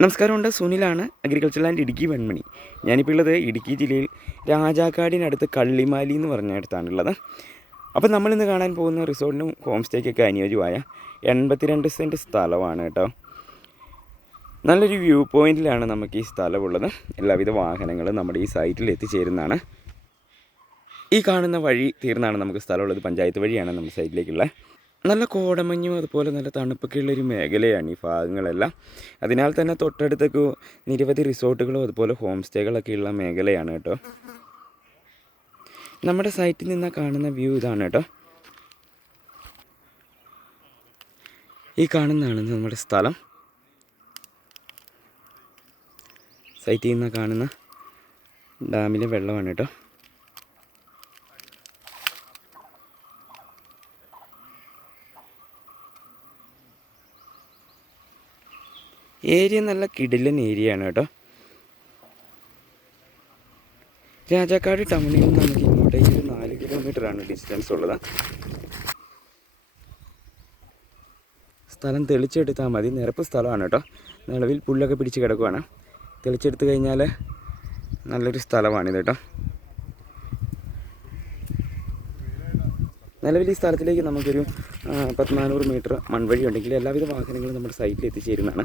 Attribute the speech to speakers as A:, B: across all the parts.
A: നമസ്കാരമുണ്ട് സുനിലാണ് agriculture land Idukki Venmani. ഞാനിപ്പോൾ ഉള്ളത് ഇടുക്കി ജില്ലയിൽ രാജാക്കാടിനടുത്ത് കള്ളിമാലി എന്ന് പറഞ്ഞ അടുത്താണുള്ളത്. അപ്പോൾ നമ്മളിന്ന് കാണാൻ പോകുന്ന റിസോർട്ടിനും ഹോം സ്റ്റേക്കൊക്കെ അനുയോജ്യമായ എൺപത്തിരണ്ട് സെന്റ് സ്ഥലമാണ് കേട്ടോ. നല്ലൊരു വ്യൂ പോയിന്റിലാണ് നമുക്ക് ഈ സ്ഥലമുള്ളത്. എല്ലാവിധ വാഹനങ്ങളും നമ്മുടെ ഈ സൈറ്റിൽ എത്തിച്ചേരുന്നതാണ്. ഈ കാണുന്ന വഴി തീർന്നാണ് നമുക്ക് സ്ഥലമുള്ളത്. പഞ്ചായത്ത് വഴിയാണ് നമ്മുടെ സൈറ്റിലേക്കുള്ള നല്ല കോടമഞ്ഞും അതുപോലെ നല്ല തണുപ്പൊക്കെ ഉള്ളൊരു മേഖലയാണ് ഈ ഭാഗങ്ങളെല്ലാം. അതിനാൽ തന്നെ തൊട്ടടുത്തൊക്കെ നിരവധി റിസോർട്ടുകളും അതുപോലെ ഹോം സ്റ്റേകളൊക്കെ ഉള്ള മേഖലയാണ് കേട്ടോ. നമ്മുടെ സൈറ്റിൽ നിന്ന് കാണുന്ന വ്യൂ ഇതാണ് കേട്ടോ. ഈ കാണുന്നതാണ് നമ്മുടെ സ്ഥലം. സൈറ്റിൽ നിന്ന് കാണുന്ന ഡാമിലെ വെള്ളമാണ് കേട്ടോ. ഏരിയ നല്ല കിടിലൻ ഏരിയയാണ് കേട്ടോ. രാജാക്കാട് ടൗണിൽ നിന്ന് നമുക്ക് ഇങ്ങോട്ടേക്ക് ഒരു നാല് കിലോമീറ്ററാണ് ഡിസ്റ്റൻസ് ഉള്ളത്. സ്ഥലം തെളിച്ചെടുത്താൽ മതി. നിരപ്പ് സ്ഥലമാണ് കേട്ടോ. നിലവിൽ പുല്ലൊക്കെ പിടിച്ച് കിടക്കുവാണ്. തെളിച്ചെടുത്ത് കഴിഞ്ഞാൽ നല്ലൊരു സ്ഥലമാണിത് കേട്ടോ. നിലവിൽ ഈ സ്ഥലത്തിലേക്ക് നമുക്കൊരു പത്ത് നാനൂറ് മീറ്റർ മൺവഴി ഉണ്ടെങ്കിൽ എല്ലാവിധ വാഹനങ്ങളും നമ്മുടെ സൈറ്റിൽ എത്തിച്ചേരുന്നതാണ്.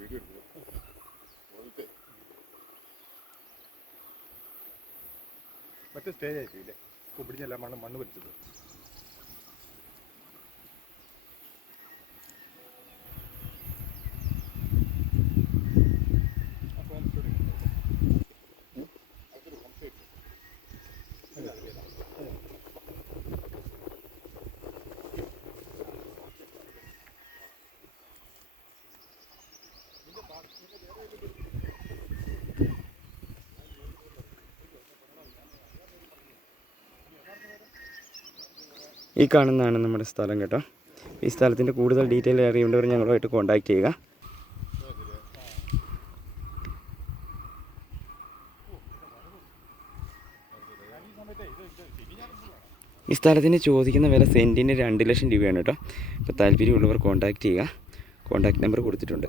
B: വീഡിയോ എടുക്കുന്നു
C: മറ്റേ സ്റ്റേജ് ആയിട്ടില്ലേ പിടിഞ്ഞെല്ലാം മണ്ണ് മണ്ണ് വലിച്ചത്.
A: ഈ കാണുന്നതാണ് നമ്മുടെ സ്ഥലം കേട്ടോ. ഈ സ്ഥലത്തിന്റെ കൂടുതൽ ഡീറ്റെയിൽ അറിയേണ്ടവർ ഞങ്ങളുമായിട്ട് കോൺടാക്റ്റ് ചെയ്യുക. ഈ സ്ഥലത്തിന് ചോദിക്കുന്ന വില സെന്റിന് രണ്ട് ലക്ഷം രൂപയാണ് കേട്ടോ. അപ്പോൾ താല്പര്യമുള്ളവർ കോൺടാക്റ്റ് ചെയ്യുക. കോൺടാക്റ്റ് നമ്പർ കൊടുത്തിട്ടുണ്ട്.